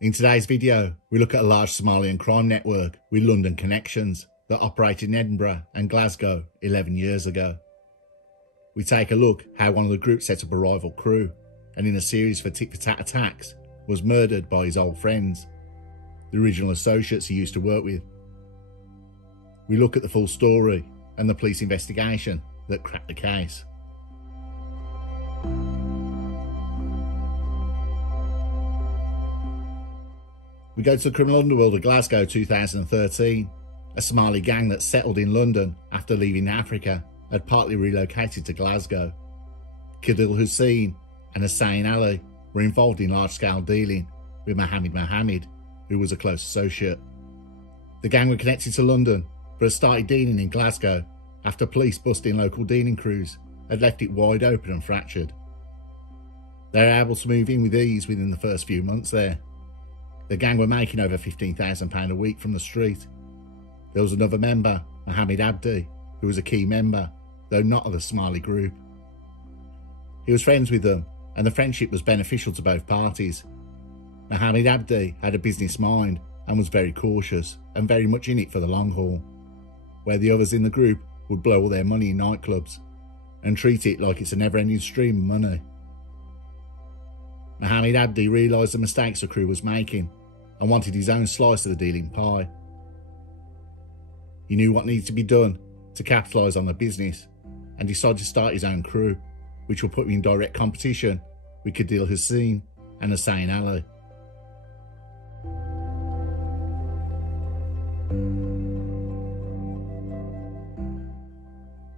In today's video, we look at a large Somalian crime network with London connections that operated in Edinburgh and Glasgow 11 years ago. We take a look how one of the groups set up a rival crew and in a series for tit-for-tat attacks was murdered by his old friends, the original associates he used to work with. We look at the full story and the police investigation that cracked the case. We go to the criminal underworld of Glasgow 2013. A Somali gang that settled in London after leaving Africa had partly relocated to Glasgow. Kadil Hussein and Hussein Ali were involved in large-scale dealing with Mohammed, who was a close associate. The gang were connected to London but had started dealing in Glasgow after police busting local dealing crews had left it wide open and fractured. They were able to move in with ease within the first few months there. The gang were making over £15,000 a week from the street. There was another member, Mohammed Abdi, who was a key member, though not of the Somali group. He was friends with them, and the friendship was beneficial to both parties. Mohammed Abdi had a business mind and was very cautious and very much in it for the long haul, where the others in the group would blow all their money in nightclubs and treat it like it's a never-ending stream of money. Mohammed Abdi realised the mistakes the crew was making and wanted his own slice of the dealing pie. He knew what needed to be done to capitalise on the business and decided to start his own crew, which will put him in direct competition with Kadil Hussein and Hussein Ali.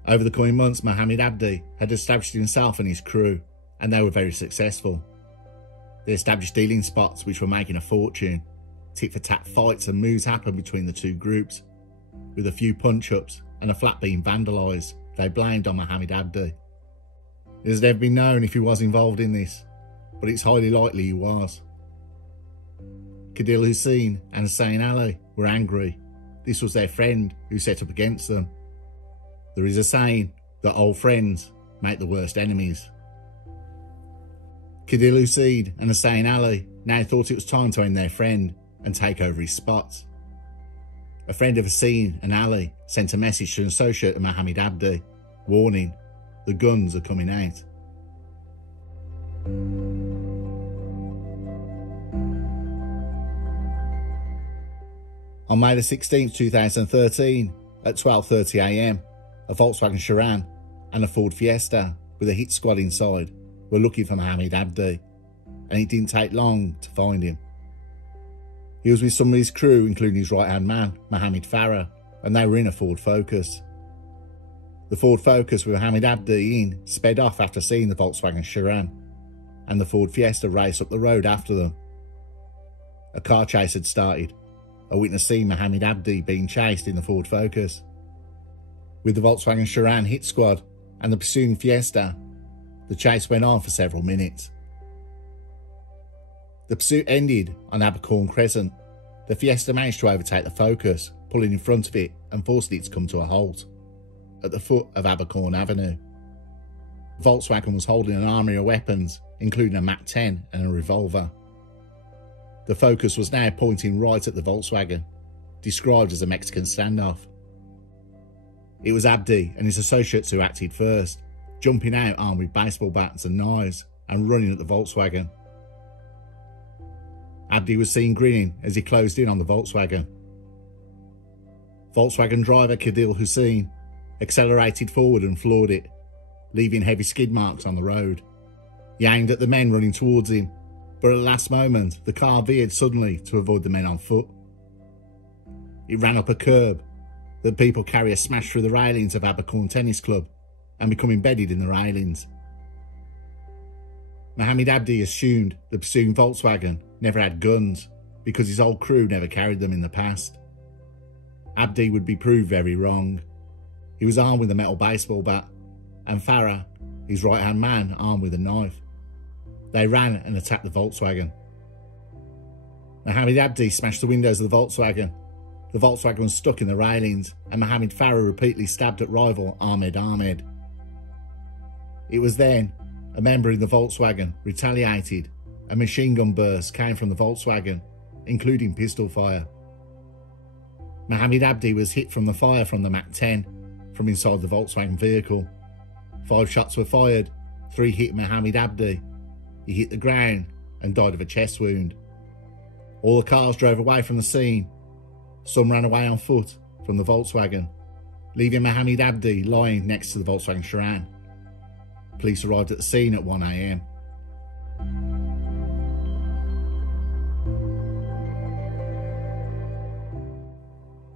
Over the coming months, Mohammed Abdi had established himself and his crew, and they were very successful. They established dealing spots which were making a fortune. Tit-for-tat fights and moves happened between the two groups. With a few punch-ups and a flat being vandalised, they blamed on Mohammed Abdi. It has never been known if he was involved in this, but it's highly likely he was. Kadil Hussein and Hussein Ali were angry. This was their friend who set up against them. There is a saying that old friends make the worst enemies. Kadil Hussein and Hussein Ali now thought it was time to end their friend and take over his spots. A friend of Hussein and Ali sent a message to an associate of Mohammed Abdi, warning, the guns are coming out. On May 16, 2013, at 12:30 AM, a Volkswagen Chiron and a Ford Fiesta with a hit squad inside were looking for Mohammed Abdi, and it didn't take long to find him. He was with some of his crew, including his right-hand man, Mohammed Farah, and they were in a Ford Focus. The Ford Focus with Mohammed Abdi in sped off after seeing the Volkswagen Chiron, and the Ford Fiesta raced up the road after them. A car chase had started. A witness seen Mohammed Abdi being chased in the Ford Focus. With the Volkswagen Chiron hit squad and the pursuing Fiesta, the chase went on for several minutes. The pursuit ended on Abercorn Crescent. The Fiesta managed to overtake the Focus, pulling in front of it and forcing it to come to a halt at the foot of Abercorn Avenue. Volkswagen was holding an armoury of weapons, including a MAC-10 and a revolver. The Focus was now pointing right at the Volkswagen, described as a Mexican standoff. It was Abdi and his associates who acted first, jumping out armed with baseball bats and knives and running at the Volkswagen. Abdi was seen grinning as he closed in on the Volkswagen. Volkswagen driver Kadil Hussein accelerated forward and floored it, leaving heavy skid marks on the road. He aimed at the men running towards him, but at the last moment the car veered suddenly to avoid the men on foot. It ran up a curb. The people carrier smashed through the railings of Abercorn Tennis Club and become embedded in the railings. Mohammed Abdi assumed the pursuing Volkswagen never had guns because his old crew never carried them in the past. Abdi would be proved very wrong. He was armed with a metal baseball bat, and Farah, his right-hand man, armed with a knife. They ran and attacked the Volkswagen. Mohammed Abdi smashed the windows of the Volkswagen. The Volkswagen was stuck in the railings, and Mohammed Farah repeatedly stabbed at rival Ahmed. It was then a member in the Volkswagen retaliated a machine gun burst came from the Volkswagen, including pistol fire. Mohammed Abdi was hit from the fire from the Mach 10 from inside the Volkswagen vehicle. 5 shots were fired, 3 hit Mohammed Abdi. He hit the ground and died of a chest wound. All the cars drove away from the scene. Some ran away on foot from the Volkswagen, leaving Mohammed Abdi lying next to the Volkswagen Chiron. Police arrived at the scene at 1 a.m.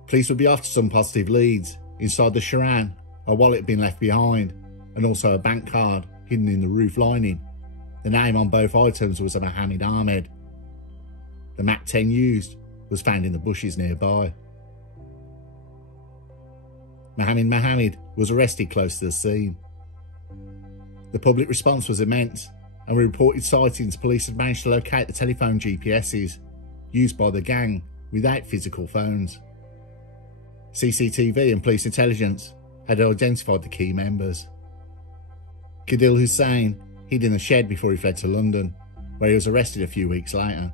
Police would be after some positive leads. Inside the Chiron, a wallet had been left behind, and also a bank card hidden in the roof lining. The name on both items was Mohammed Ahmed. The Mach 10 used was found in the bushes nearby. Mohammed was arrested close to the scene. The public response was immense, and with reported sightings, police had managed to locate the telephone GPSs used by the gang without physical phones. CCTV and police intelligence had identified the key members. Khadil Hussein hid in a shed before he fled to London, where he was arrested a few weeks later.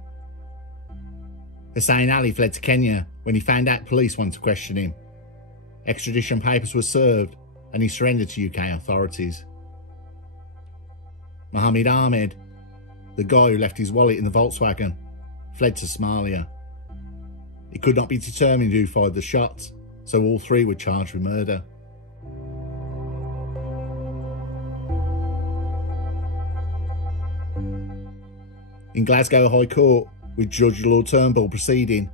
Hussein Ali fled to Kenya when he found out police wanted to question him. Extradition papers were served and he surrendered to UK authorities. Mohammed Ahmed, the guy who left his wallet in the Volkswagen, fled to Somalia. It could not be determined who fired the shots, so all 3 were charged with murder. In Glasgow High Court, with Judge Lord Turnbull proceeding,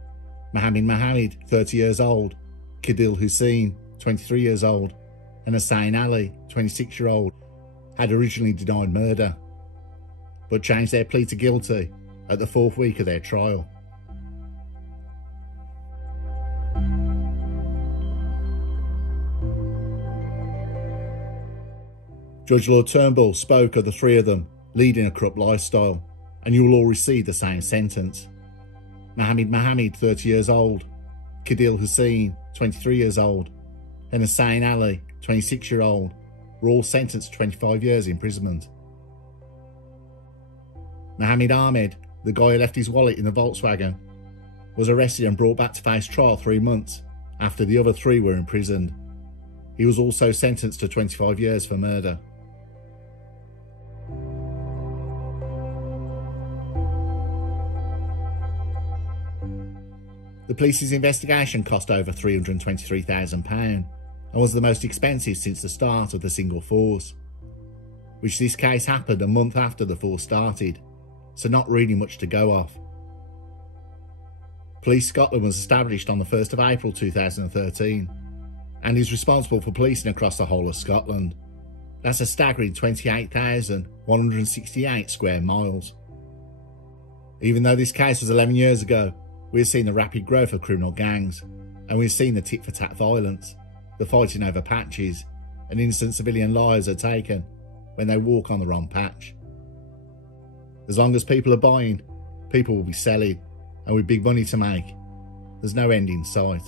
Mohammed, 30 years old, Khadil Hussein, 23 years old, and Hussein Ali, 26-year-old, had originally denied murder, but changed their plea to guilty at the 4th week of their trial. Judge Lord Turnbull spoke of the 3 of them leading a corrupt lifestyle, and you will all receive the same sentence. Mohammed, 30 years old, Khadil Hussein, 23 years old, and Hussein Ali, 26-year-old, were all sentenced to 25 years imprisonment. Mohammed Ahmed, the guy who left his wallet in the Volkswagen, was arrested and brought back to face trial 3 months after the other 3 were imprisoned. He was also sentenced to 25 years for murder. The police's investigation cost over £323,000 and was the most expensive since the start of the single force, which this case happened a month after the force started, so not really much to go off. Police Scotland was established on the 1st of April 2013 and is responsible for policing across the whole of Scotland. That's a staggering 28,168 square miles. Even though this case was 11 years ago, we've seen the rapid growth of criminal gangs, and we've seen the tit-for-tat violence, the fighting over patches, and innocent civilian lives are taken when they walk on the wrong patch. As long as people are buying, people will be selling, and with big money to make, there's no end in sight.